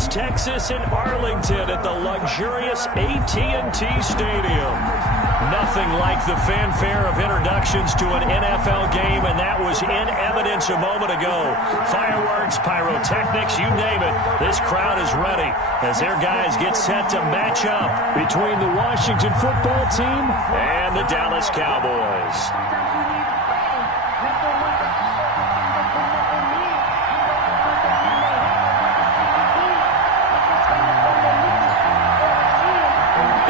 Dallas, Texas, in Arlington at the luxurious AT&T Stadium. Nothing like the fanfare of introductions to an NFL game, and that was in evidence a moment ago. Fireworks, pyrotechnics, you name it. This crowd is ready as their guys get set to match up between the Washington football team and the Dallas Cowboys.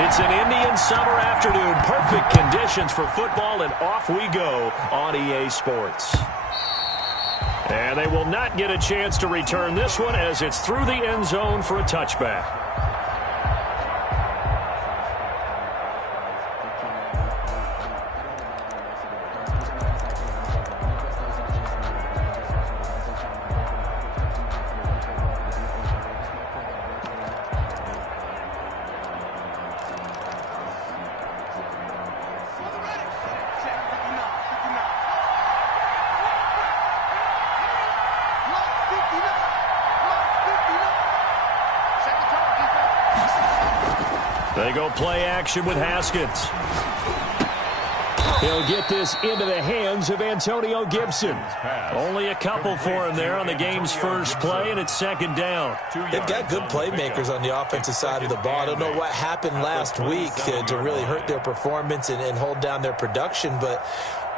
It's an Indian summer afternoon. Perfect conditions for football, and off we go on EA Sports. And they will not get a chance to return this one as it's through the end zone for a touchback. They go play action with Haskins. He'll get this into the hands of Antonio Gibson. Only a couple for him there on the game's first play, and it's second down. They've got good playmakers on the offensive side of the ball. I don't know what happened last week to really hurt their performance and hold down their production, but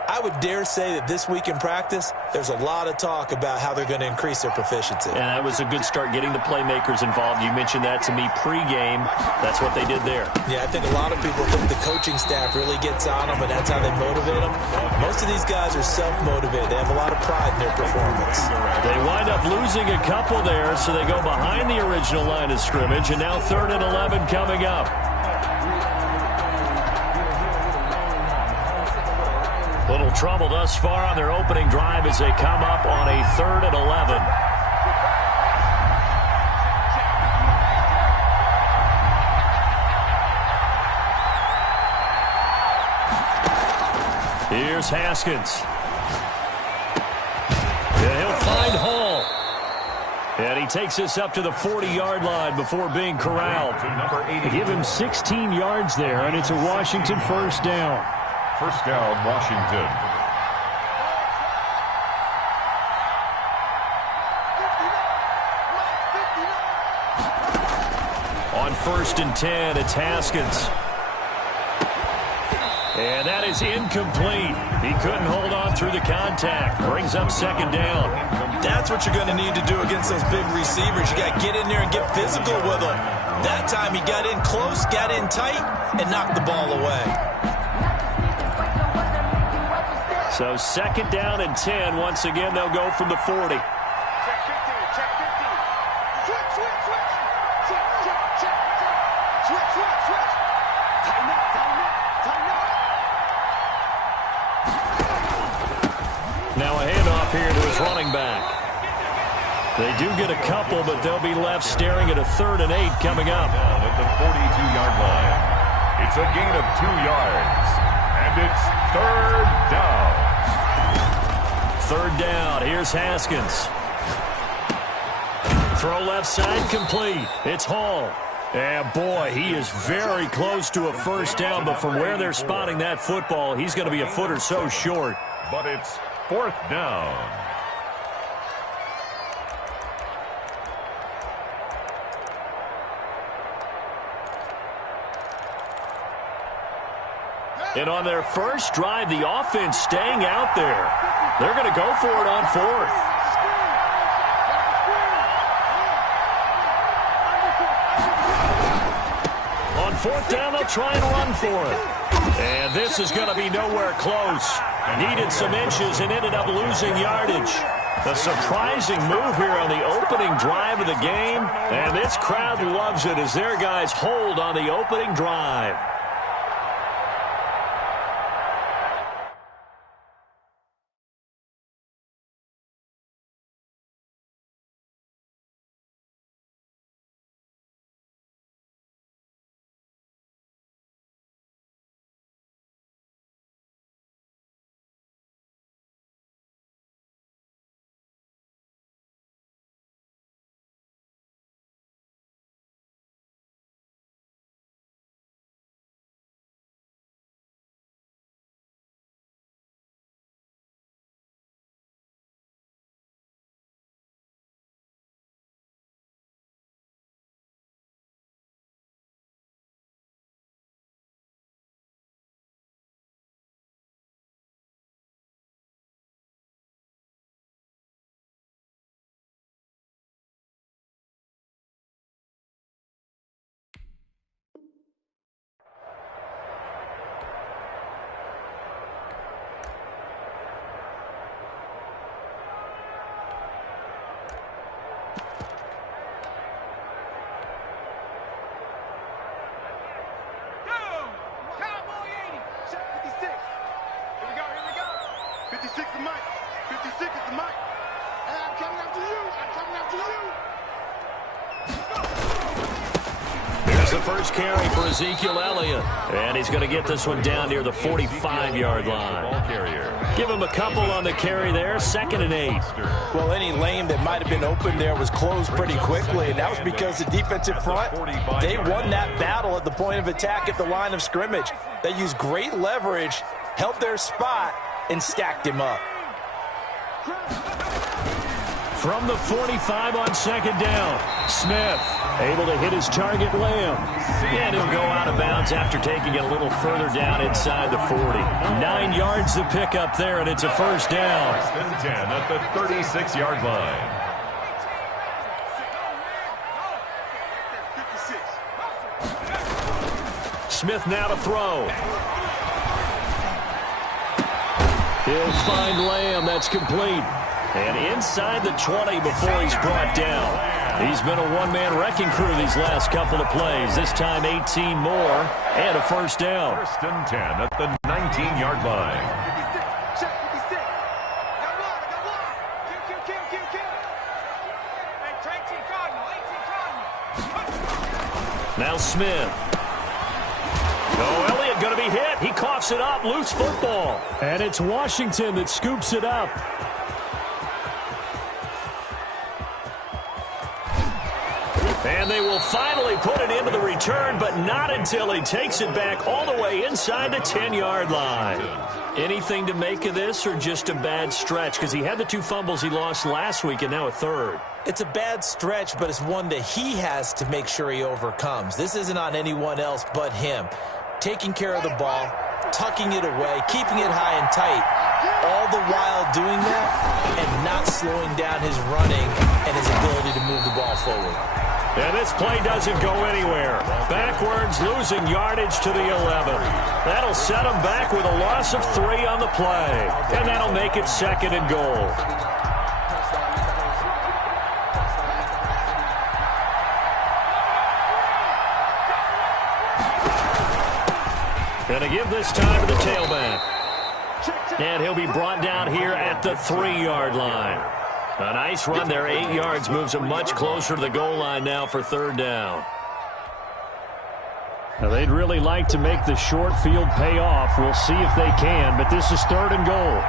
I would dare say that this week in practice, there's a lot of talk about how they're going to increase their proficiency. And that was a good start getting the playmakers involved. You mentioned that to me pregame. That's what they did there. Yeah, I think a lot of people think the coaching staff really gets on them, and that's how they motivate them. Most of these guys are self-motivated. They have a lot of pride in their performance. They wind up losing a couple there, so they go behind the original line of scrimmage, and now 3rd and 11 coming up. Little trouble thus far on their opening drive as they come up on a 3rd and 11. Here's Haskins. And he'll find Hall. And he takes this up to the 40-yard line before being corralled. Give him 16 yards there, and it's a Washington first down. First down, Washington. On 1st and 10, it's Haskins. And that is incomplete. He couldn't hold on through the contact. Brings up second down. That's what you're going to need to do against those big receivers. You got to get in there and get physical with them. That time he got in close, got in tight, and knocked the ball away. So 2nd down and 10. Once again, they'll go from the 40. Check 15, check 15. Switch, switch, switch. Check, check, check, check. Switch, switch, switch. Time out, time out, time out. Now a handoff here to his running back. They do get a couple, but they'll be left staring at a 3rd and 8 coming up. Down at the 42-yard line. It's a gain of 2 yards. And it's 3rd down. 3rd down. Here's Haskins. Throw left side complete. It's Hall. And boy, he is very close to a first down, but from where they're spotting that football, he's going to be a foot or so short. But it's 4th down. And on their first drive, the offense staying out there. They're going to go for it on 4th. On 4th down, they'll try and run for it. And this is going to be nowhere close. Needed some inches and ended up losing yardage. A surprising move here on the opening drive of the game. And this crowd loves it as their guys hold on the opening drive. 56 is Mike. 56 is the Mike. Hey, I'm coming after you. I'm coming after you. Here's the first carry for Ezekiel Elliott. And he's going to get this one down near the 45-yard line. Give him a couple on the carry there. 2nd and 8. Well, any lane that might have been open there was closed pretty quickly, and that was because the defensive front, they won that battle at the point of attack at the line of scrimmage. They used great leverage, held their spot, and stacked him up. From the 45 on 2nd down, Smith able to hit his target, Lamb. And he'll go out of bounds after taking it a little further down inside the 40. 9 yards to pick up there, and it's a first down. 10 at the 36-yard line. 56. Smith now to throw. He'll find Lamb. That's complete. And inside the 20 before he's brought down. He's been a one-man wrecking crew these last couple of plays. This time 18 more and a first down. 1st and 10 at the 19-yard line. 56. Check 56. Got one. I got one. Kill. Hey, 18 Cardinal. 18 Cardinal. Now Smith. Oh, Elliott going to be hit. He coughs it up. Loose football. And it's Washington that scoops it up. And they will finally put it into the return, but not until he takes it back all the way inside the 10-yard line. Anything to make of this, or just a bad stretch? Because he had the 2 fumbles he lost last week and now a third. It's a bad stretch, but it's one that he has to make sure he overcomes. This isn't on anyone else but him. Taking care of the ball, tucking it away, keeping it high and tight, all the while doing that and not slowing down his running and his ability to move the ball forward. And this play doesn't go anywhere. Backwards, losing yardage to the 11. That'll set him back with a loss of 3 on the play. And that'll make it 2nd and goal. Gonna give this time to the tailback. And he'll be brought down here at the 3-yard line. A nice run there, 8 yards, moves him much closer to the goal line now for 3rd down. Now they'd really like to make the short field pay off. We'll see if they can, but this is 3rd and goal.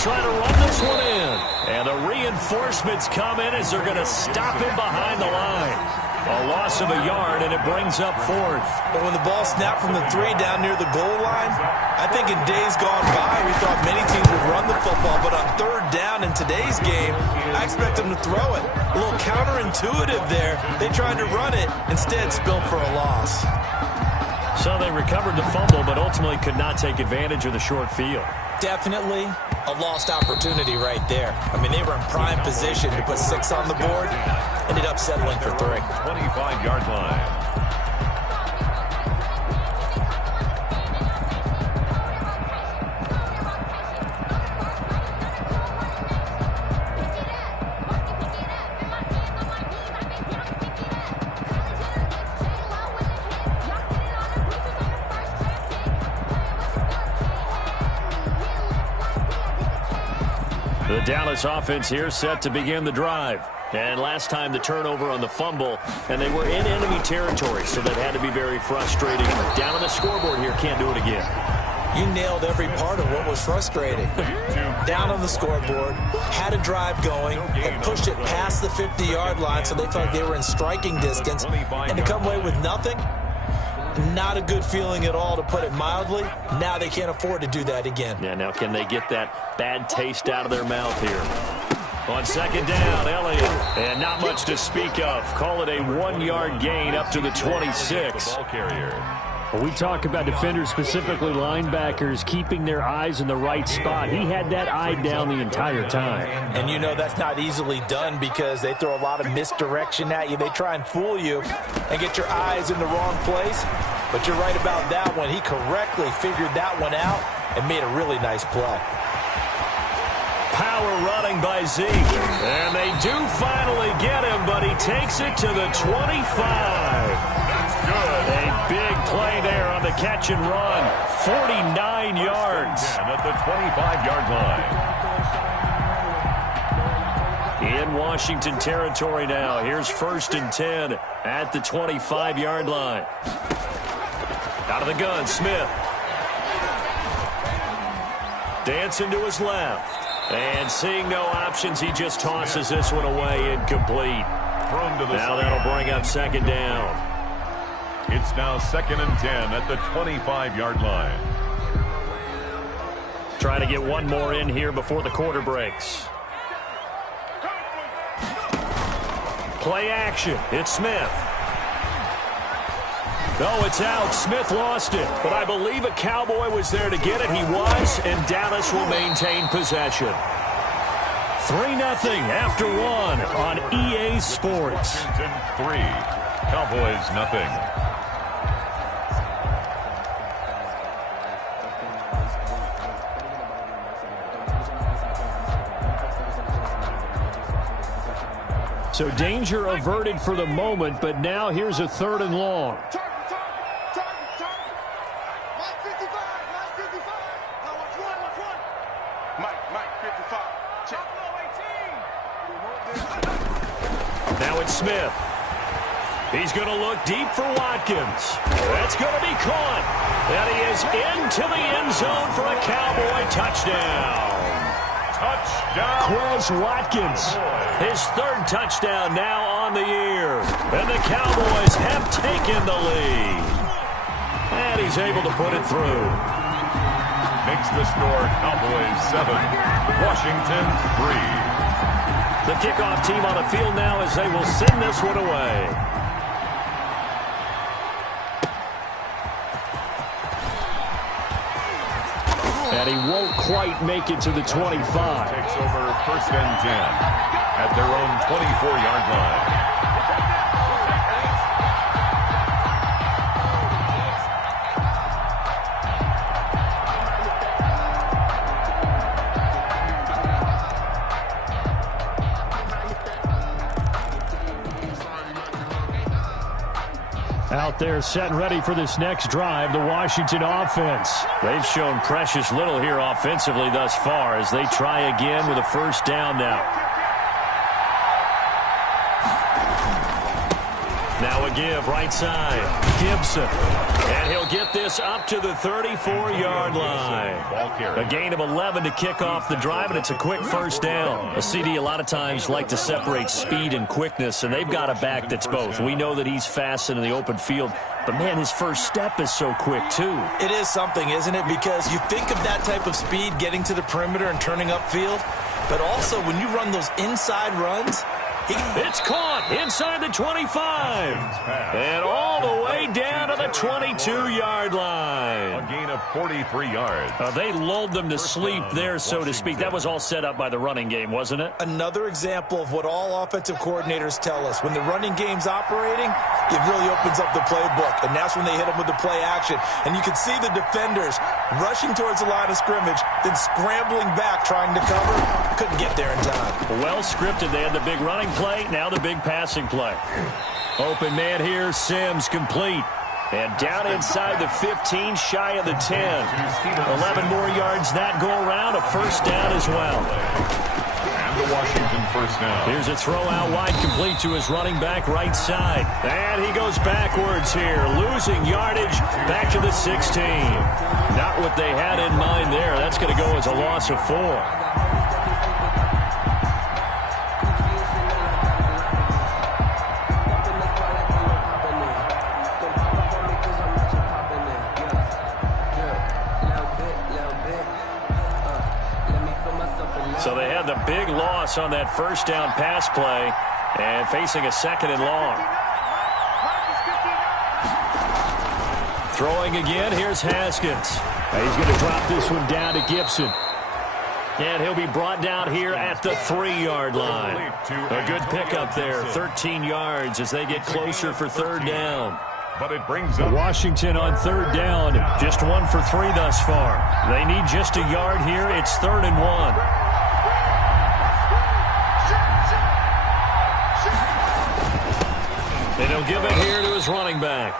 Trying to run this one in. And the reinforcements come in as they're going to stop him behind the line. A loss of a yard, and it brings up 4th. But when the ball snapped from the 3 down near the goal line, I think in days gone by, we thought many teams would run the football. But on 3rd down in today's game, I expect them to throw it. A little counterintuitive there. They tried to run it, instead spilled for a loss. So they recovered the fumble, but ultimately could not take advantage of the short field. Definitely a lost opportunity right there. I mean, they were in prime position to put 6 on the board. Ended up settling for 3. 25-yard line. The Dallas offense here set to begin the drive. And last time the turnover on the fumble, and they were in enemy territory, so that had to be very frustrating. Down on the scoreboard here, can't do it again. You nailed every part of what was frustrating. Down on the scoreboard, had a drive going, and pushed it past the 50-yard line so they felt like they were in striking distance. And to come away with nothing, not a good feeling at all, to put it mildly. Now they can't afford to do that again. Yeah, now can they get that bad taste out of their mouth here? On 2nd down, Elliott. And not much to speak of. Call it a 1-yard gain up to the 26. Well, we talk about defenders, specifically linebackers, keeping their eyes in the right spot. He had that eye down the entire time. And you know that's not easily done because they throw a lot of misdirection at you. They try and fool you and get your eyes in the wrong place. But you're right about that one. He correctly figured that one out and made a really nice play. Power running by Zeke. And they do finally get him, but he takes it to the 25. That's good. A big play there on the catch and run. 49 yards. At the 25-yard line. In Washington territory now. Here's 1st and 10 at the 25-yard line. Out of the gun, Smith. Dancing to his left. And seeing no options, he just tosses this one away incomplete. Now that'll bring up 2nd down. It's now 2nd and 10 at the 25-yard line. Trying to get one more in here before the quarter breaks. Play action. It's Smith. No, it's out. Smith lost it. But I believe a Cowboy was there to get it. He was, and Dallas will maintain possession. 3-0 after 1 on EA Sports. 3. Cowboys nothing. So danger averted for the moment, but now here's a 3rd and long. Target. Mike 55. Now watch one. Mike 55. Check. Now it's Smith. He's going to look deep for Watkins. That's going to be caught. And he is into the end zone for a Cowboy touchdown. Touchdown. Quez Watkins, his 3rd touchdown now on the year. And the Cowboys have taken the lead. And he's able to put it through. Makes the score Cowboys 7, Washington 3. The kickoff team on the field now as they will send this one away. And he won't quite make it to the 25. Takes over 1st and 10 at their own 24-yard line. Out there set and ready for this next drive, the Washington offense. They've shown precious little here offensively thus far as they try again with a 1st down now. Now a give right side. Gibson. And he'll get this up to the 34-yard line. A gain of 11 to kick off the drive, and it's a quick 1st down. A CD a lot of times like to separate speed and quickness, and they've got a back that's both. We know that he's fast in the open field, but, man, his first step is so quick, too. It is something, isn't it? Because you think of that type of speed getting to the perimeter and turning upfield, but also when you run those inside runs, it's caught inside the 25. And all the way down to the 22-yard line. A gain of 43 yards. They lulled them to sleep there, so to speak. That was all set up by the running game, wasn't it? Another example of what all offensive coordinators tell us. When the running game's operating, it really opens up the playbook. And that's when they hit them with the play action. And you can see the defenders rushing towards the line of scrimmage, then scrambling back trying to cover. Couldn't get there in time. Well scripted. They had the big running play, now the big passing play. Open man here, Sims complete. And down inside the 15, shy of the 10. 11 more yards that go around, a 1st down as well. And the Washington 1st down. Here's a throw out wide, complete to his running back right side. And he goes backwards here, losing yardage back to the 16. Not what they had in mind there. That's going to go as a loss of 4. So they had the big loss on that 1st down pass play and facing a 2nd and long. Throwing again, here's Haskins. He's going to drop this one down to Gibson. And he'll be brought down here at the 3-yard line. A good pickup there, 13 yards as they get closer for 3rd down. but it brings up Washington on third down. Just 1 for 3 thus far. They need just a yard here. It's 3rd and 1. And he'll give it here to his running back.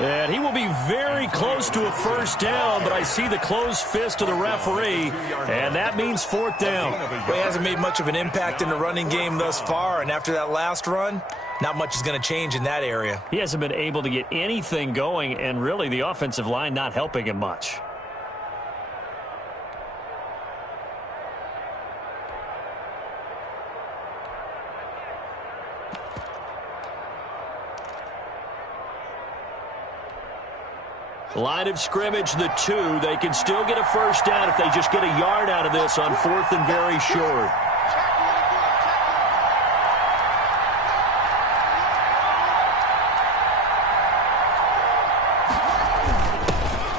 And he will be very close to a first down, but I see the closed fist of the referee, and that means 4th down. Well, he hasn't made much of an impact in the running game thus far, and after that last run, not much is going to change in that area. He hasn't been able to get anything going, and really the offensive line not helping him much. Line of scrimmage, the 2. They can still get a first down if they just get a yard out of this on 4th and very short.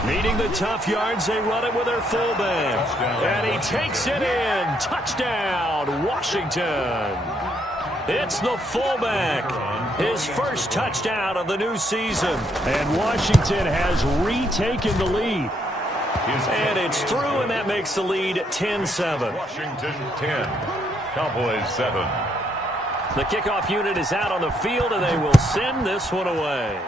Needing the tough yards, they run it with their fullback. And he takes it in. Touchdown, Washington. It's the fullback. His first touchdown of the new season. And Washington has retaken the lead. And it's through, and that makes the lead 10-7. Washington 10, Cowboys 7. The kickoff unit is out on the field, and they will send this one away.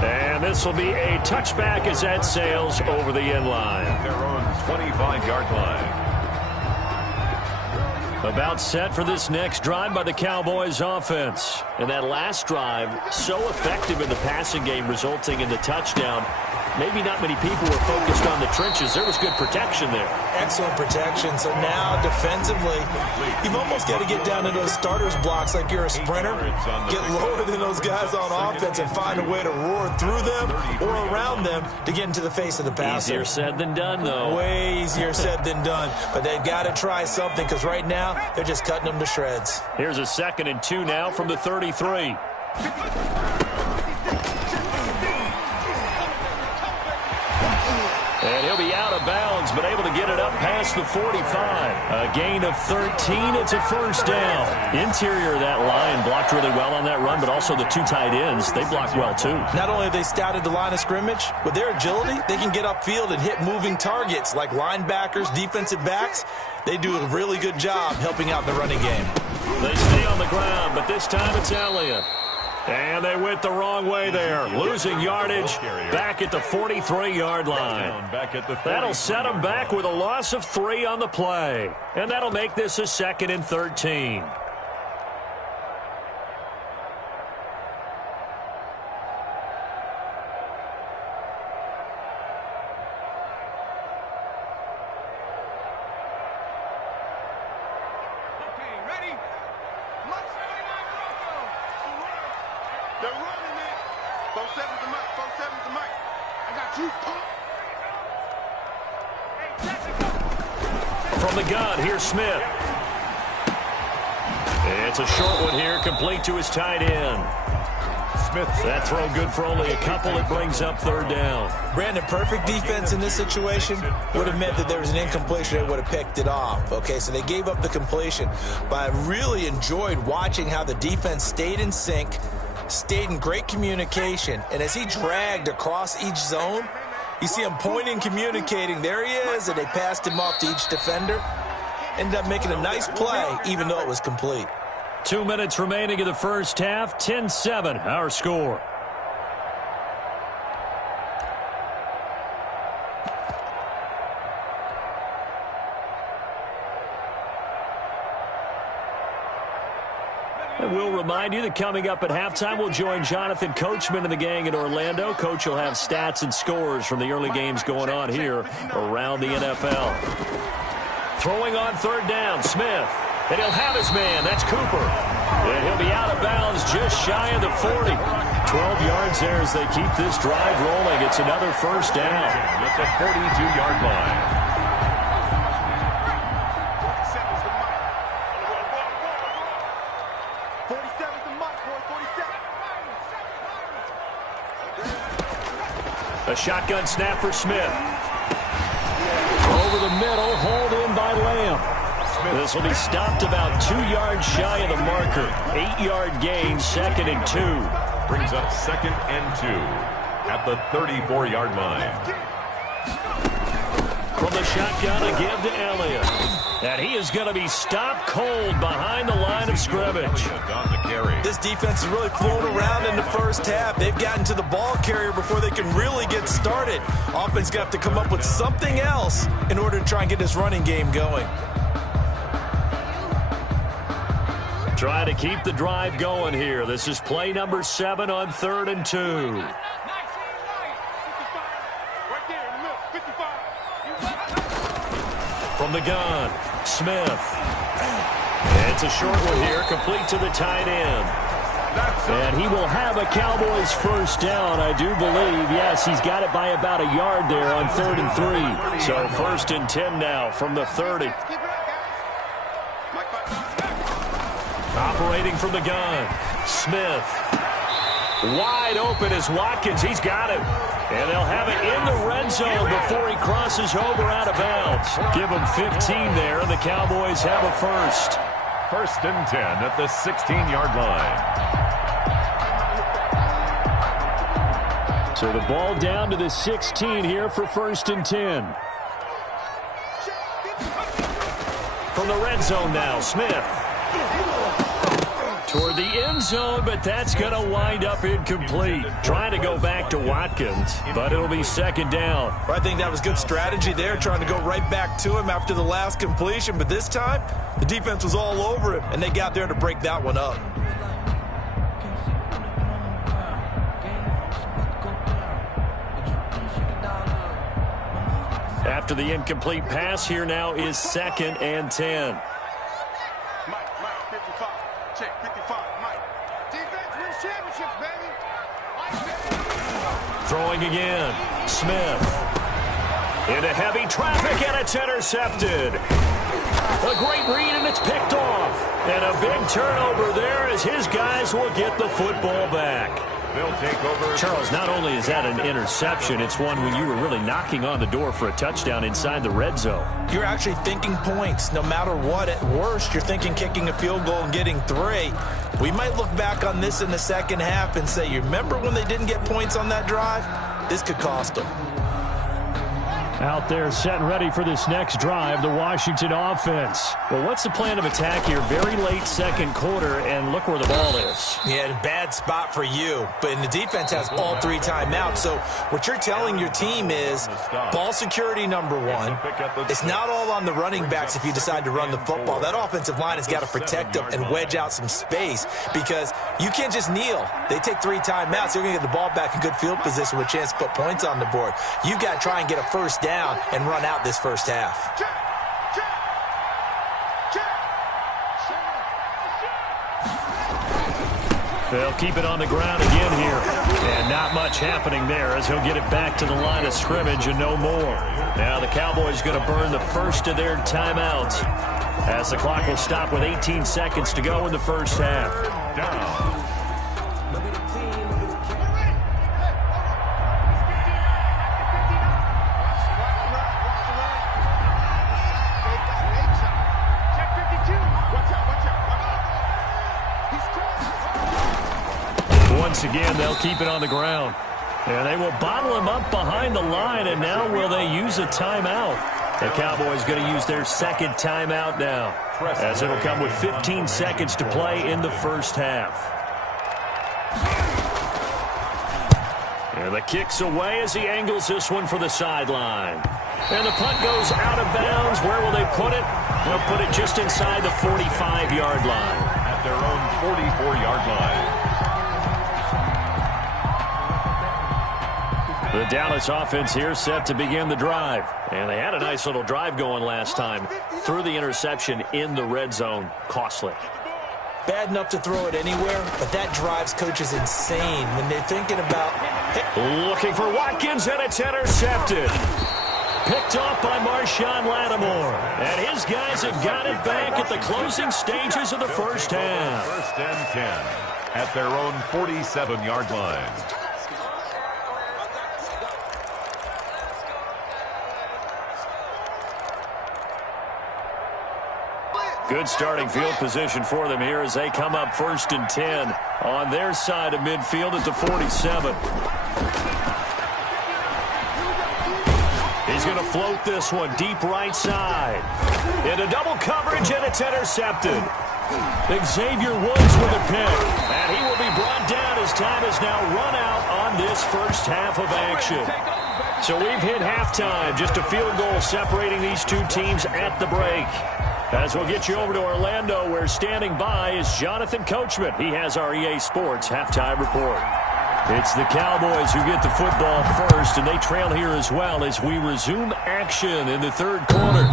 And this will be a touchback as that sails over the end line. Their own 25-yard line. About set for this next drive by the Cowboys offense. And that last drive, so effective in the passing game, resulting in the touchdown. Maybe not many people were focused on the trenches. There was good protection there. Excellent protection. So now, defensively, you've almost got to get down to those starters blocks like you're a sprinter. Get lower than those guys on offense and find a way to roar through them or around them to get into the face of the passer. Easier said than done, though. Way easier said than done. But they've got to try something because right now, they're just cutting them to shreds. Here's a 2nd and 2 now from the 33. And he'll be out of bounds, but able to get it up past the 45. A gain of 13. It's a first down. Interior of that line blocked really well on that run, but also the 2 tight ends, they blocked well too. Not only have they scouted the line of scrimmage, with their agility, they can get upfield and hit moving targets like linebackers, defensive backs. They do a really good job helping out in the running game. They stay on the ground, but this time it's Elliott. And they went the wrong way there. Losing yardage back at the 43-yard line. That'll set them back with a loss of 3 on the play. And that'll make this a 2nd and 13. They're running it. 4-7's the mic. 4-7's the mic. I got you. From the gun, here's Smith. It's a short one here, complete to his tight end. Smith, that throw good for only a couple. It brings up 3rd down. Brandon, perfect defense in this situation would have meant that there was an incompletion. They would have picked it off. Okay, so they gave up the completion. But I really enjoyed watching how the defense stayed in sync, stayed in great communication, and as he dragged across each zone, you see him pointing, communicating. There he is, and they passed him off to each defender. Ended up making a nice play, even though it was complete. 2 minutes remaining in the first half. 10-7, our score. And we'll remind you that coming up at halftime, we'll join Jonathan Coachman and the gang in Orlando. Coach will have stats and scores from the early games going on here around the NFL. Throwing on 3rd down, Smith. And he'll have his man. That's Cooper. And he'll be out of bounds just shy of the 40. 12 yards there as they keep this drive rolling. It's another first down. It's a 42-yard line. A shotgun snap for Smith. Over the middle, hauled in by Lamb. This will be stopped about 2 yards shy of the marker. 8-yard gain, 2nd and 2. Brings up 2nd and 2 at the 34-yard line. From the shotgun, a give to Elliott. And he is going to be stopped cold behind the line of scrimmage. This defense is really flown around in the first half. They've gotten to the ball carrier before they can really get started. Offense going to have to come up with something else in order to try and get this running game going. Try to keep the drive going here. This is play number 7 on 3rd and 2. From the gun, Smith. It's a short one here, complete to the tight end. And he will have a Cowboys first down, I do believe. Yes, he's got it by about a yard there on 3rd and 3. So 1st and 10 now from the 30. Operating from the gun, Smith. Wide open is Watkins. He's got it. And they'll have it in the red zone before he crosses over out of bounds. Give him 15 there, and the Cowboys have a first. 1st and 10 at the 16-yard line. So the ball down to the 16 here for 1st and 10. From the red zone now, Smith. Toward the end zone, but that's going to wind up incomplete. Trying to go back to Watkins, but it'll be 2nd down. I think that was good strategy there, trying to go right back to him after the last completion. But this time, the defense was all over him, and they got there to break that one up. After the incomplete pass, here now is 2nd and 10. Throwing again, Smith. Into heavy traffic, and it's intercepted. A great read, and it's picked off. And a big turnover there as his guys will get the football back. They'll take over. Charles, not only is that an interception, it's one when you were really knocking on the door for a touchdown inside the red zone. You're actually thinking points. No matter what, at worst, you're thinking kicking a field goal and getting 3. We might look back on this in the second half and say, you remember when they didn't get points on that drive? This could cost them. Out there set and ready for this next drive, the Washington offense. Well, what's the plan of attack here? Very late 2nd quarter, and look where the ball is. Yeah, bad spot for you. But the defense has all 3 timeouts. So what you're telling your team is ball security number 1. It's not all on the running backs if you decide to run the football. That offensive line has got to protect them and wedge out some space because you can't just kneel. They take 3 timeouts. They're going to get the ball back in good field position with a chance to put points on the board. You got to try and get a first down and run out this first half. They'll keep it on the ground again here. And not much happening there as he'll get it back to the line of scrimmage and no more. Now the Cowboys going to burn the first of their timeouts as the clock will stop with 18 seconds to go in the first half. Down. Once again, they'll keep it on the ground. And they will bottle him up behind the line, and now will they use a timeout? The Cowboys going to use their 2nd timeout now, as it'll come with 15 seconds to play in the first half. And the kick's away as he angles this one for the sideline. And the punt goes out of bounds. Where will they put it? They'll put it just inside the 45-yard line. At their own 44-yard line. The Dallas offense here set to begin the drive. And they had a nice little drive going last time. Threw the interception in the red zone. Costly. Bad enough to throw it anywhere, but that drives coaches insane when they're thinking about... Looking for Watkins, and it's intercepted. Picked off by Marshawn Lattimore. And his guys have got it back at the closing stages of the first half. 1st and 10 at their own 47-yard line. Good starting field position for them here as they come up 1st and 10 on their side of midfield at the 47. He's going to float this one deep right side. Into double coverage, and it's intercepted. Xavier Woods with a pick. And he will be brought down as time has now run out on this first half of action. So we've hit halftime. Just a field goal separating these two teams at the break. As we'll get you over to Orlando, where standing by is Jonathan Coachman. He has our EA Sports halftime report. It's the Cowboys who get the football first, and they trail here as well as we resume action in the third quarter.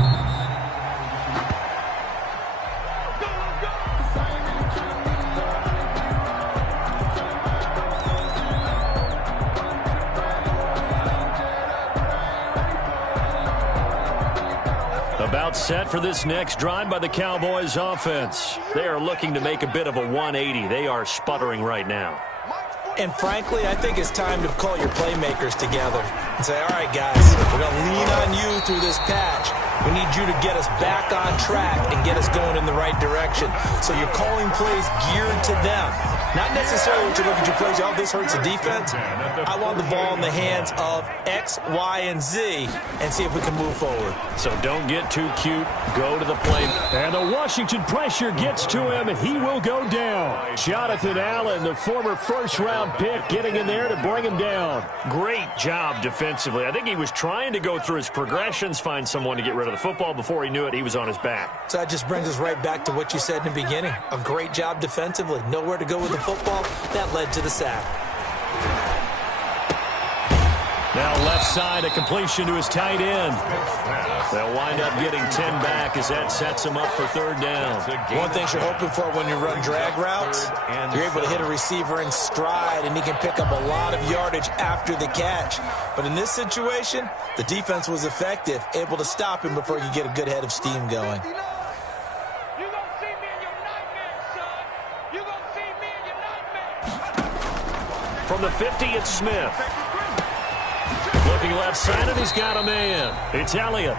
About set for this next drive by the Cowboys offense. They are looking to make a bit of a 180. They are sputtering right now. And frankly, I think it's time to call your playmakers together and say, all right, guys, we're going to lean on you through this patch. We need you to get us back on track and get us going in the right direction. So you're calling plays geared to them. Not necessarily what you look at your plays, oh, this hurts the defense. I want the ball in the hands of X, Y, and Z and see if we can move forward. So don't get too cute. Go to the play. And the Washington pressure gets to him. He will go down. Jonathan Allen, the former first-round pick, getting in there to bring him down. Great job defensively. I think he was trying to go through his progressions, find someone to get rid of the football. Before he knew it, he was on his back. So that just brings us right back to what you said in the beginning. A great job defensively. Nowhere to go with the football. That led to the sack. Now left side, a completion to his tight end. They'll wind up getting 10 back as that sets him up for third down. One thing you're hoping for when you run drag routes, you're able to hit a receiver in stride, and he can pick up a lot of yardage after the catch. But in this situation, the defense was effective, able to stop him before you get a good head of steam going. From the 50, it's Smith. Looking left side, and he's got a man. It's Elliott.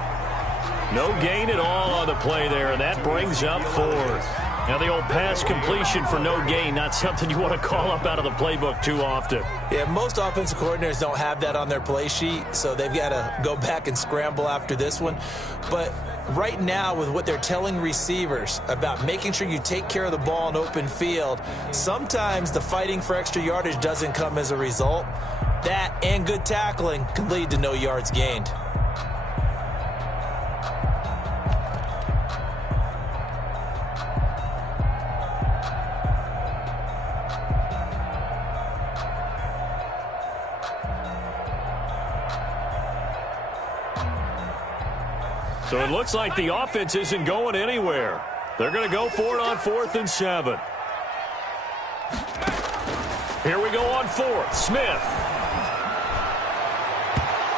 No gain at all on the play there, and that brings up fourth. Now the old pass completion for no gain, not something you want to call up out of the playbook too often. Yeah, most offensive coordinators don't have that on their play sheet, so they've got to go back and scramble after this one. But right now, with what they're telling receivers about making sure you take care of the ball in open field, sometimes the fighting for extra yardage doesn't come as a result. That and good tackling can lead to no yards gained. So it looks like the offense isn't going anywhere. They're going to go for it on 4th and 7. Here we go on 4th. Smith.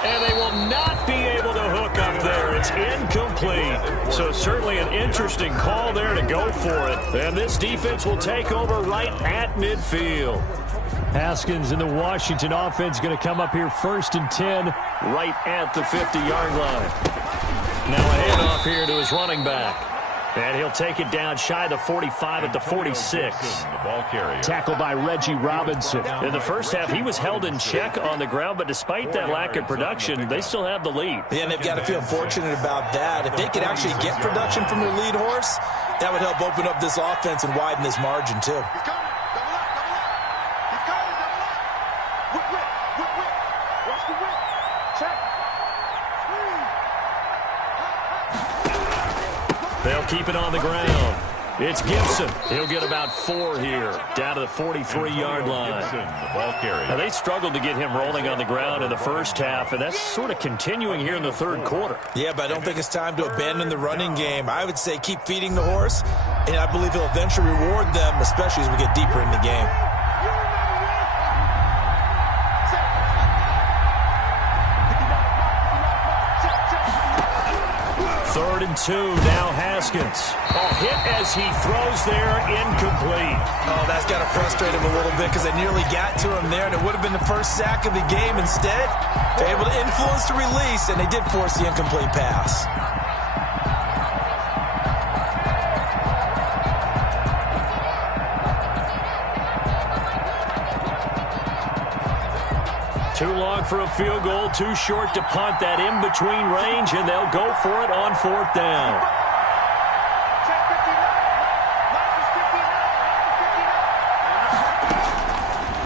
And they will not be able to hook up there. It's incomplete. So certainly an interesting call there to go for it. And this defense will take over right at midfield. Haskins and the Washington offense going to come up here 1st and 10. Right at the 50-yard line. Now a handoff here to his running back. And he'll take it down shy of the 45 at the 46. Tackled by Reggie Robinson. In the first half, he was held in check on the ground, but despite that lack of production, they still have the lead. Yeah, and they've got to feel fortunate about that. If they could actually get production from their lead horse, that would help open up this offense and widen this margin, too. They'll keep it on the ground. It's Gibson. He'll get about 4 here, down to the 43-yard line. Now, they struggled to get him rolling on the ground in the first half, and that's sort of continuing here in the third quarter. Yeah, but I don't think it's time to abandon the running game. I would say keep feeding the horse, and I believe he'll eventually reward them, especially as we get deeper in the game. Third and 2, now Haskins. Hit as he throws there, incomplete. Oh, that's got to frustrate him a little bit because they nearly got to him there, and it would have been the first sack of the game. Instead, they're able to influence the release, and they did force the incomplete pass. Too long for a field goal, too short to punt. That in-between range, and they'll go for it on 4th down.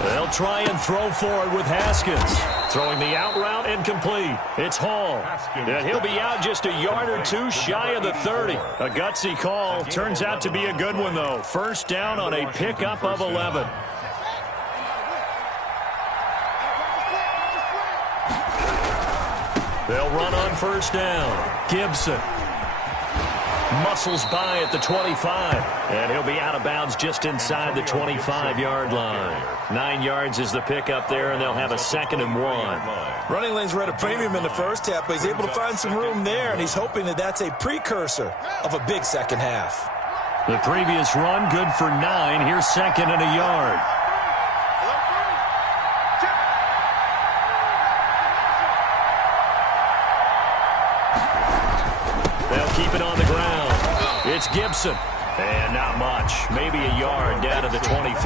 They'll try and throw forward with Haskins. Throwing the out route incomplete. It's Hall. And he'll be out just a yard or two shy of the 30. A gutsy call. Turns out to be a good one, though. First down on a pickup of 11. They'll run on first down. Gibson muscles by at the 25. And he'll be out of bounds just inside the 25-yard line. 9 yards is the pickup there, and they'll have a 2nd and 1. Running lanes were at a premium in the first half, but he's able to find some room there, and he's hoping that that's a precursor of a big second half. The previous run, good for 9. Here's 2nd and a yard. They'll keep it on the ground. It's Gibson. And not much. Maybe a yard down to the 23.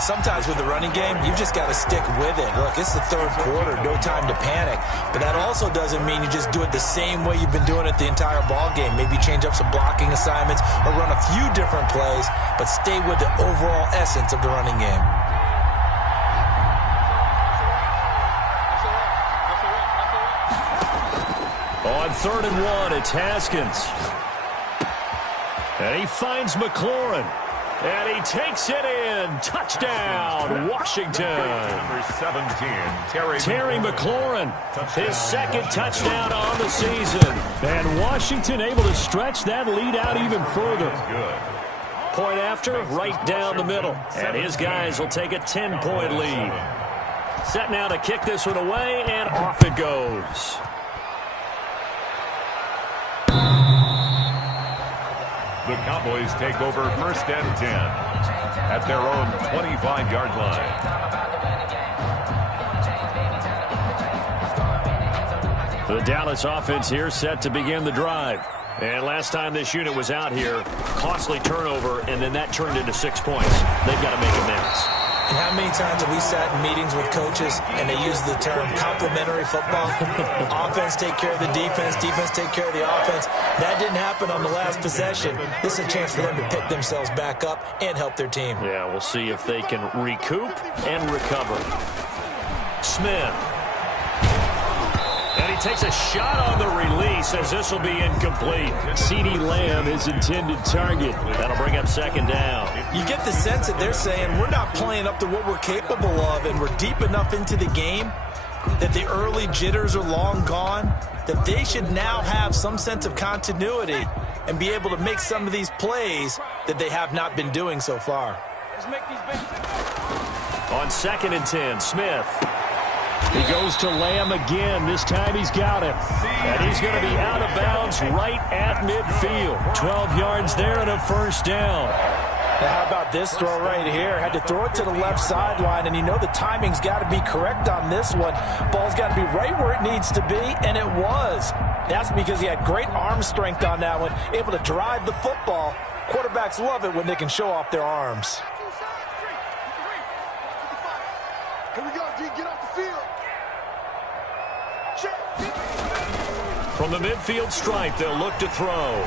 Sometimes with the running game, you've just got to stick with it. Look, it's the 3rd quarter, no time to panic. But that also doesn't mean you just do it the same way you've been doing it the entire ball game. Maybe change up some blocking assignments or run a few different plays, but stay with the overall essence of the running game. On 3rd and 1, it's Haskins. And he finds McLaurin. And he takes it in. Touchdown, Washington. Number 17, Terry McLaurin, his 2nd touchdown on the season. And Washington able to stretch that lead out even further. Point after, right down the middle. And his guys will take a 10-point lead. Set now to kick this one away, and off it goes. The Cowboys take over 1st and 10 at their own 25-yard line. The Dallas offense here set to begin the drive. And last time this unit was out here, costly turnover, and then that turned into 6 points. They've got to make amends. And how many times have we sat in meetings with coaches and they use the term complementary football? Offense take care of the defense, defense take care of the offense. That didn't happen on the last possession. This is a chance for them to pick themselves back up and help their team. Yeah, we'll see if they can recoup and recover. Smith. And he takes a shot on the release as this will be incomplete. CeeDee Lamb, his intended target. That'll bring up 2nd down. You get the sense that they're saying we're not playing up to what we're capable of, and we're deep enough into the game that the early jitters are long gone, that they should now have some sense of continuity and be able to make some of these plays that they have not been doing so far. On 2nd and 10, Smith. He goes to Lamb again. This time he's got him. And he's going to be out of bounds right at midfield. 12 yards there and a 1st down. Now, how about this throw right here? Had to throw it to the left sideline, and you know the timing's got to be correct on this one. Ball's got to be right where it needs to be, and it was. That's because he had great arm strength on that one, able to drive the football. Quarterbacks love it when they can show off their arms. Here we go, D. Get off the field. From the midfield stripe, they'll look to throw.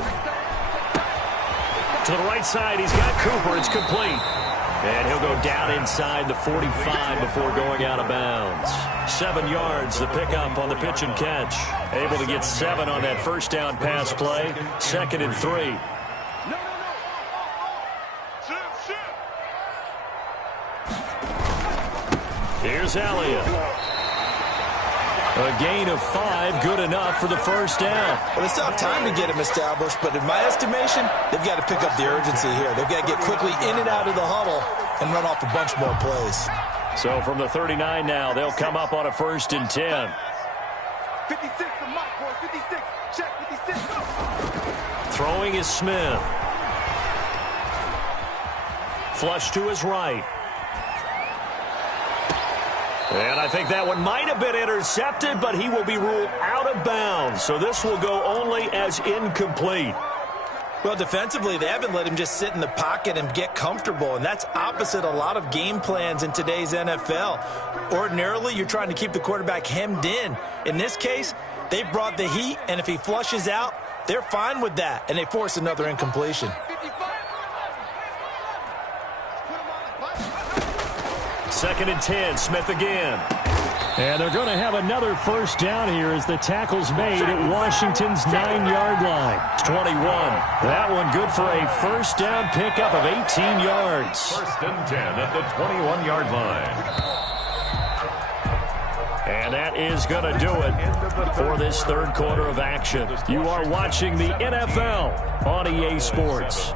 To the right side, he's got Cooper. It's complete. And he'll go down inside the 45 before going out of bounds. 7 yards, the pickup on the pitch and catch. Able to get 7 on that 1st down pass play. 2nd and 3. Here's Elliott. A gain of 5, good enough for the 1st down. Well, it's not time to get him established, but in my estimation, they've got to pick up the urgency here. They've got to get quickly in and out of the huddle and run off a bunch more plays. So from the 39 now, they'll come up on a 1st and 10. 56 to Mike, boy. 56. Check 56. Throwing is Smith. Flush to his right. And I think that one might have been intercepted, but he will be ruled out of bounds. So this will go only as incomplete. Well, defensively, they haven't let him just sit in the pocket and get comfortable, and that's opposite a lot of game plans in today's NFL. Ordinarily, you're trying to keep the quarterback hemmed in. In this case, they brought the heat, and if he flushes out, they're fine with that, and they force another incompletion. 2nd and 10, Smith again. And they're going to have another first down here as the tackle's made at Washington's 9-yard line. 21. That one good for a first down pickup of 18 yards. 1st and 10 at the 21-yard line. And that is going to do it for this third quarter of action. You are watching the NFL on EA Sports.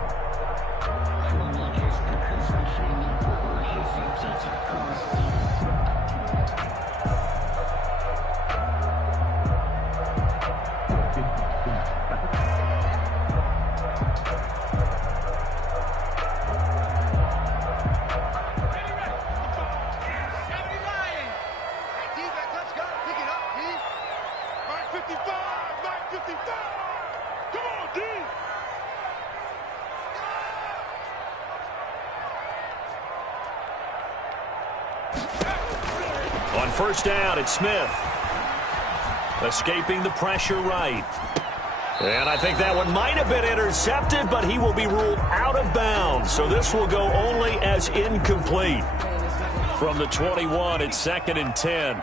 On first down, it's Smith. Escaping the pressure right. And I think that one might have been intercepted, but he will be ruled out of bounds. So this will go only as incomplete. From the 21, it's 2nd and 10.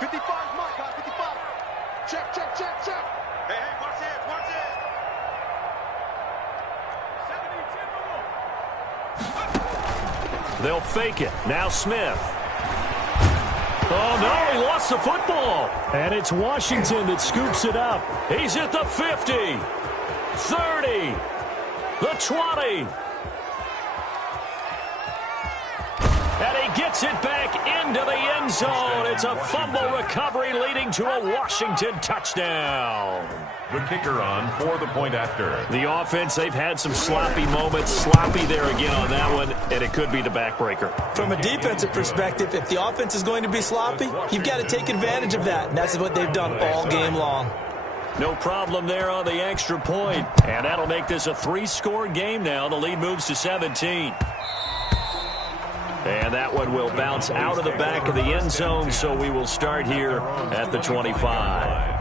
55 mark, 55. Check. Hey, watch it. They'll fake it. Now Smith. Oh, no, he lost the football. And it's Washington that scoops it up. He's at the 50, 30, the 20. And he gets it back into the end zone. It's a fumble recovery leading to a Washington touchdown. The kicker on for the point after. The offense, they've had some sloppy moments. Sloppy there again on that one, and it could be the backbreaker. From a defensive perspective, if the offense is going to be sloppy, you've got to take advantage of that, and that's what they've done all game long. No problem there on the extra point, and that'll make this a 3-score game now. The lead moves to 17. And that one will bounce out of the back of the end zone, so we will start here at the 25.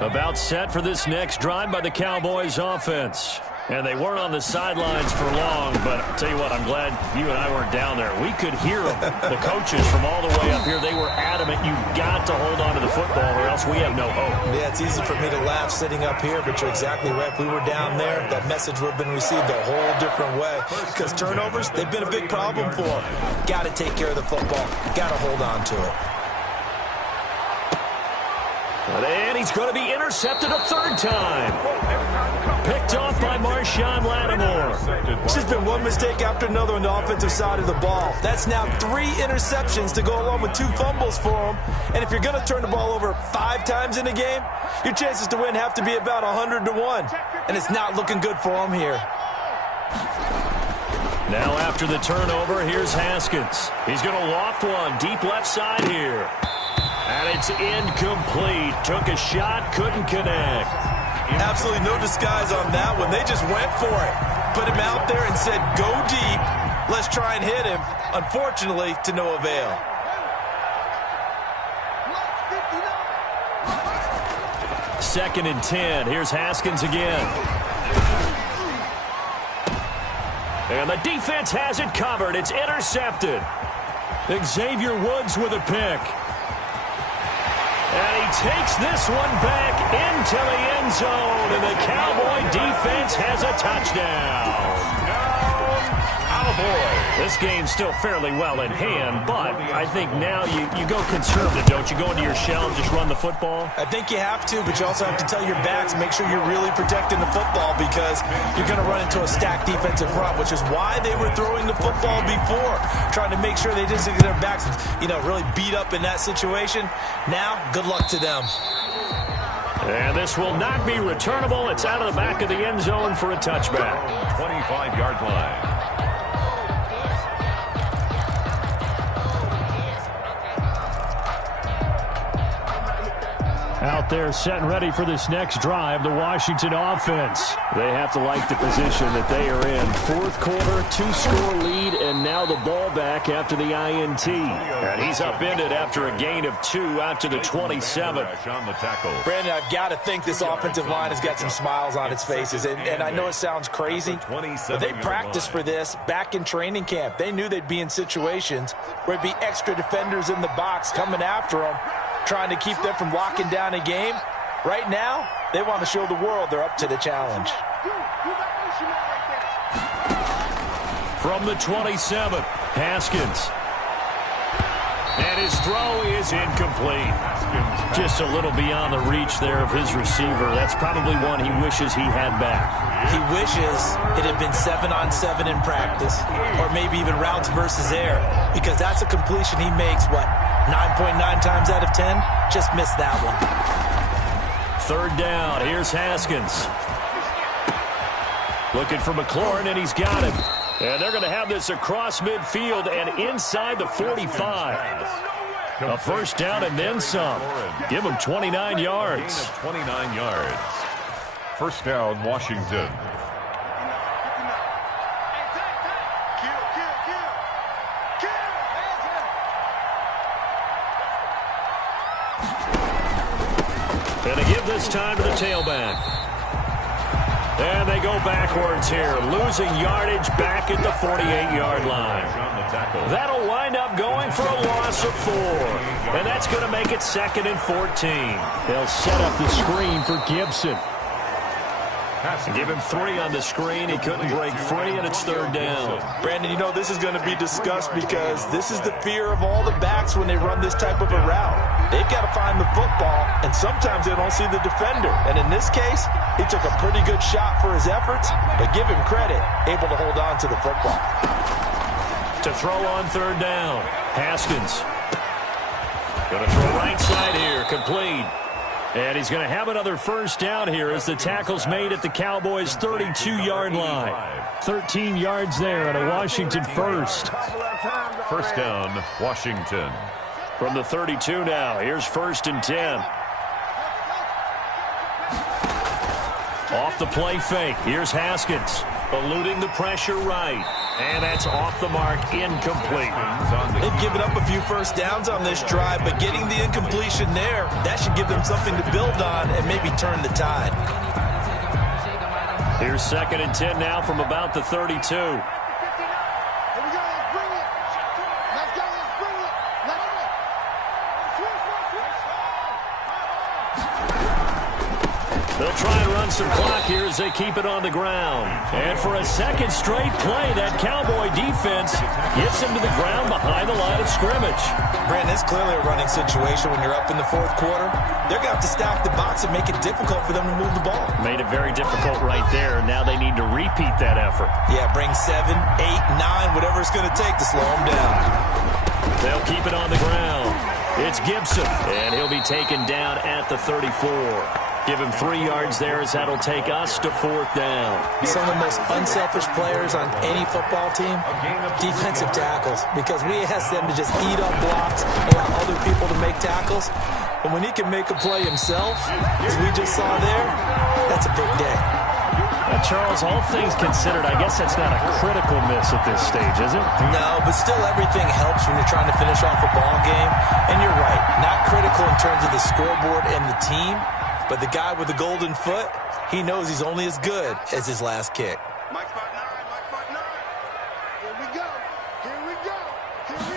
About set for this next drive by the Cowboys offense. And they weren't on the sidelines for long, but I'll tell you what, I'm glad you and I weren't down there. We could hear them. The coaches from all the way up here, they were adamant, you've got to hold on to the football or else we have no hope. Yeah, it's easy for me to laugh sitting up here, but you're exactly right. If we were down there, that message would have been received a whole different way. Because turnovers, they've been a big problem for them. Got to take care of the football. Got to hold on to it. And he's going to be intercepted a third time. Picked off by Marshawn Lattimore. It's just been one mistake after another on the offensive side of the ball. That's now 3 interceptions to go along with 2 fumbles for him. And if you're going to turn the ball over 5 times in a game, your chances to win have to be about 100-1. And it's not looking good for him here. Now after the turnover, here's Haskins. He's going to loft one deep left side here. And it's incomplete. Took a shot, couldn't connect. Absolutely no disguise on that one. They just went for it. Put him out there and said, go deep. Let's try and hit him. Unfortunately, to no avail. Second and 10. Here's Haskins again. And the defense has it covered. It's intercepted. Xavier Woods with a pick. And he takes this one back into the end zone, and the Cowboy defense has a touchdown. Cowboy. This game's still fairly well in hand, but I think now you go conservative, don't you? Go into your shell and just run the football? I think you have to, but you also have to tell your backs, make sure you're really protecting the football because you're going to run into a stacked defensive front, which is why they were throwing the football before, trying to make sure they just get their backs, really beat up in that situation. Now, good luck to them. And this will not be returnable. It's out of the back of the end zone for a touchback. 25-yard line. Out there setting ready for this next drive, the Washington offense. They have to like the position that they are in. Fourth quarter, 2-score lead, and now the ball back after the INT. And he's upended after a gain of 2 out to the 27. Brandon, I've got to think this offensive line has got some smiles on its faces. And I know it sounds crazy, but they practiced for this back in training camp. They knew they'd be in situations where it'd be extra defenders in the box coming after them, trying to keep them from locking down a game. Right now, they want to show the world they're up to the challenge. From the 27, Haskins. And his throw is incomplete. Just a little beyond the reach there of his receiver. That's probably one he wishes he had back. He wishes it had been 7-on-7 in practice, or maybe even routes versus air, because that's a completion he makes, what, 9.9 times out of 10? Just missed that one. Third down. Here's Haskins. Looking for McLaurin, and he's got him. And they're going to have this across midfield and inside the 45. A first down and then some. Give him 29 yards. 29 yards. First down, Washington. And to give this time to the tailback. And they go backwards here, losing yardage back at the 48-yard line. That'll wind up going for a loss of 4. And that's going to make it 2nd and 14. They'll set up the screen for Gibson. Give him 3 on the screen. He couldn't break free, and it's third down. Brandon, you know this is going to be discussed because this is the fear of all the backs when they run this type of a route. They've got to find the football, and sometimes they don't see the defender. And in this case, he took a pretty good shot for his efforts, but give him credit, able to hold on to the football. To throw on third down, Haskins. Going to throw right side here, complete. And he's going to have another first down here as the tackle's made at the Cowboys' 32-yard line. 13 yards there and a Washington first. First down, Washington. From the 32 now, here's 1st and 10. Off the play fake, here's Haskins. Eluding the pressure right. And that's off the mark, incomplete. They've given up a few first downs on this drive, but getting the incompletion there, that should give them something to build on and maybe turn the tide. Here's 2nd and 10 now from about the 32. They'll try and run some clock here as they keep it on the ground. And for a second straight play, that Cowboy defense gets them to the ground behind the line of scrimmage. Brandon, it's clearly a running situation when you're up in the fourth quarter. They're going to have to stack the box and make it difficult for them to move the ball. Made it very difficult right there. Now they need to repeat that effort. Yeah, bring 7, 8, 9, whatever it's going to take to slow them down. They'll keep it on the ground. It's Gibson, and he'll be taken down at the 34. Give him 3 yards there as that'll take us to 4th down. Some of the most unselfish players on any football team, defensive tackles, because we ask them to just eat up blocks, allow other people to make tackles. And when he can make a play himself, as we just saw there, that's a big day. Charles, all things considered, I guess that's not a critical miss at this stage, is it? No, but still everything helps when you're trying to finish off a ball game. And you're right, not critical in terms of the scoreboard and the team, but the guy with the golden foot, he knows he's only as good as his last kick. Mike Spot 9, Mike Spot 9. Here we go. Here we go. Here we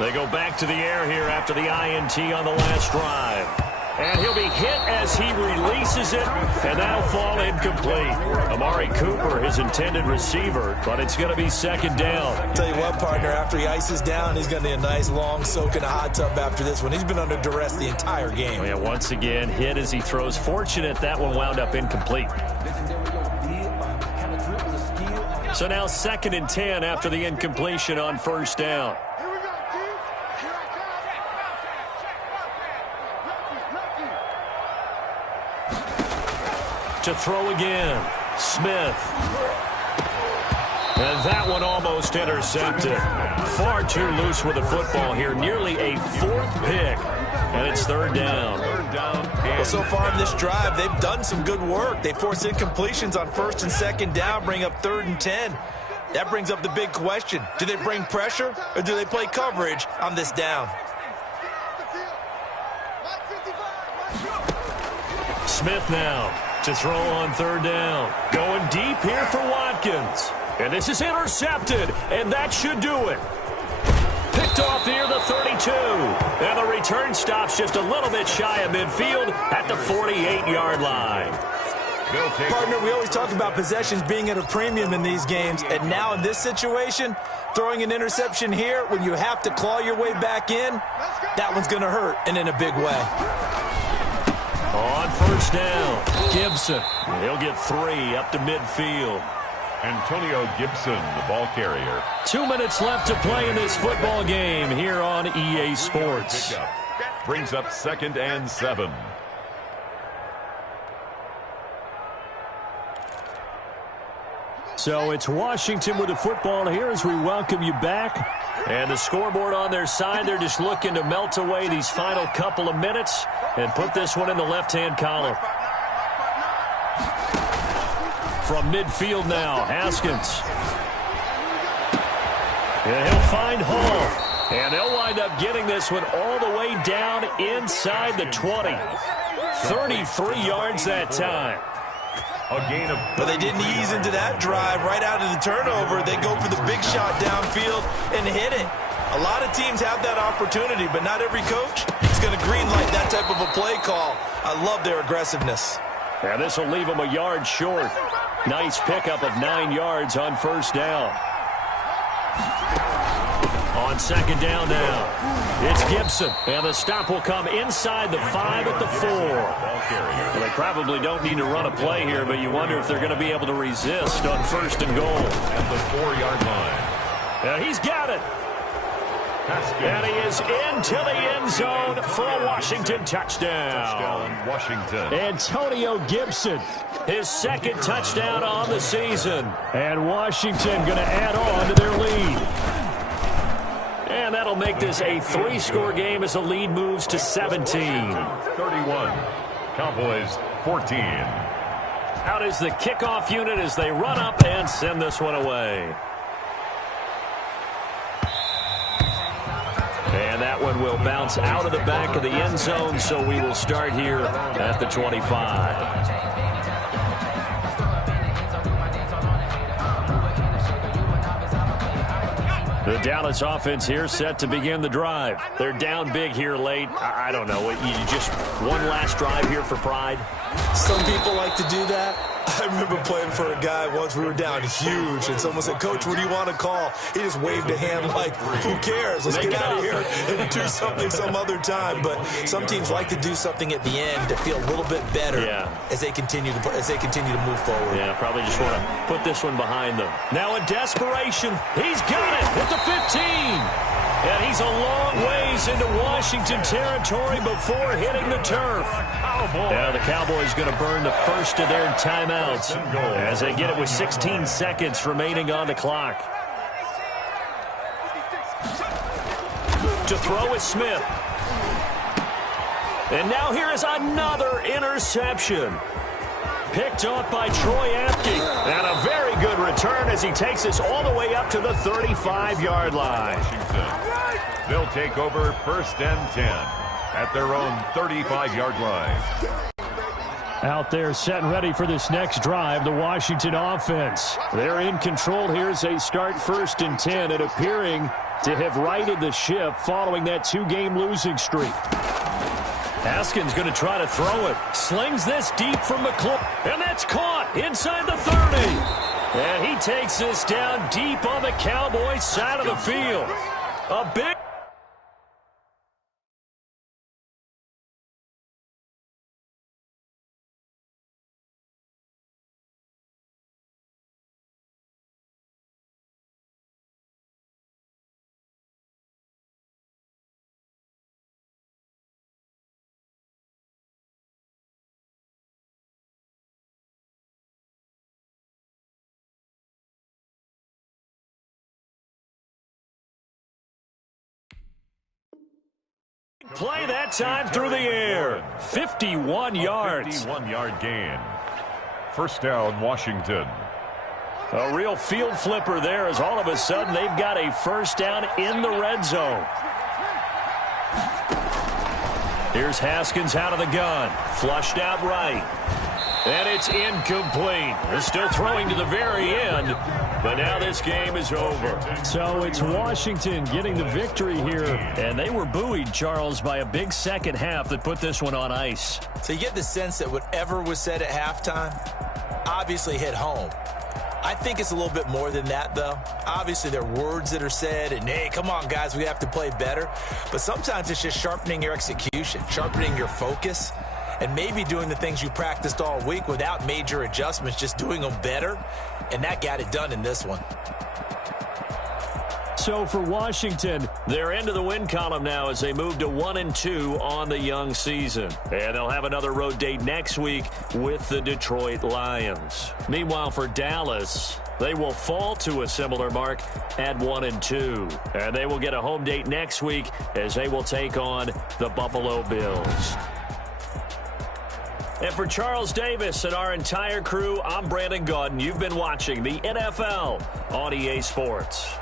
go. They go back to the air here after the INT on the last drive. And he'll be hit as he releases it, and that'll fall incomplete. Amari Cooper, his intended receiver, but it's going to be 2nd down. Tell you what, partner, after he ices down, he's going to need a nice long soak in a hot tub after this one. He's been under duress the entire game. Oh, yeah, once again, hit as he throws. Fortunate that one wound up incomplete. So now 2nd and 10 after the incompletion on first down. To throw again, Smith. And that one almost intercepted. Far too loose with the football here. Nearly a 4th pick And it's third down. Well, so far in this drive, they've done some good work. They force incompletions on first and second down, bring up 3rd and 10. That brings up the big question. Do they bring pressure or do they play coverage on this down? Smith now to throw on third down. Going deep here for Watkins. And this is intercepted, and that should do it. Picked off near the 32. And the return stops just a little bit shy of midfield at the 48-yard line. Partner, we always talk about possessions being at a premium in these games, and now in this situation, throwing an interception here when you have to claw your way back in, that one's going to hurt, and in a big way. On first down, Gibson. He'll get 3 up to midfield. Antonio Gibson, the ball carrier. 2 minutes left to play in this football game here on EA Sports. Brings up 2nd and 7. So it's Washington with the football here as we welcome you back. And the scoreboard on their side, they're just looking to melt away these final couple of minutes and put this one in the left-hand column. From midfield now, Haskins. And he'll find Hall. And they'll wind up getting this one all the way down inside the 20. 33 yards that time. But they didn't ease into that drive right out of the turnover. They go for the big shot downfield and hit it. A lot of teams have that opportunity, but not every coach is going to greenlight that type of a play call. I love their aggressiveness. And this will leave them a yard short. Nice pickup of 9 yards on first down. On second down now, it's Gibson. And the stop will come inside the 5 at the 4. Well, they probably don't need to run a play here, but you wonder if they're going to be able to resist on first and goal. At the 4-yard line. And he's got it. And he is into the end zone for a Washington touchdown. Washington. Antonio Gibson, his 2nd touchdown on the season. And Washington going to add on to their lead. And that'll make this a 3-score game as the lead moves to 17. 31. Cowboys 14. Out is the kickoff unit as they run up and send this one away. And that one will bounce out of the back of the end zone, so we will start here at the 25. The Dallas offense here set to begin the drive. They're down big here late. I don't know. You just one last drive here for pride? Some people like to do that. I remember playing for a guy once. We were down huge, and someone said, "Coach, what do you want to call?" He just waved a hand like, "Who cares? Let's get out of here and do something some other time." But some teams like to do something at the end to feel a little bit better as they continue to move forward. Yeah, probably just want to put this one behind them. Now in desperation, he's got it at the 15. And he's a long ways into Washington territory before hitting the turf. Now the Cowboys going to burn the first of their timeouts as they get it with 16 seconds remaining on the clock. To throw is Smith. And now here is another interception. Picked off by Troy Apke. And a very good return as he takes us all the way up to the 35-yard line. They'll take over 1st and 10 at their own 35-yard line. Out there set and ready for this next drive, the Washington offense. They're in control here as they start 1st and 10 and appearing to have righted the ship following that 2-game losing streak. Haskins going to try to throw it. Slings this deep from McClure. And that's caught inside the 30. And he takes this down deep on the Cowboys side of the field. A big Play that time through the air. 51 yards. 51-yard gain. First down, Washington. A real field flipper there as all of a sudden they've got a first down in the red zone. Here's Haskins out of the gun. Flushed out right. And it's incomplete. They're still throwing to the very end, but now this game is over. So it's Washington getting the victory here, and they were buoyed, Charles, by a big second half that put this one on ice. So you get the sense that whatever was said at halftime obviously hit home. I think it's a little bit more than that, though. Obviously, there are words that are said, and, hey, come on, guys, we have to play better. But sometimes it's just sharpening your execution, sharpening your focus, and maybe doing the things you practiced all week without major adjustments, just doing them better, and that got it done in this one. So for Washington, they're into the win column now as they move to 1-2 on the young season. And they'll have another road date next week with the Detroit Lions. Meanwhile, for Dallas, they will fall to a similar mark at 1-2. And they will get a home date next week as they will take on the Buffalo Bills. And for Charles Davis and our entire crew, I'm Brandon Gaudin. You've been watching the NFL on EA Sports.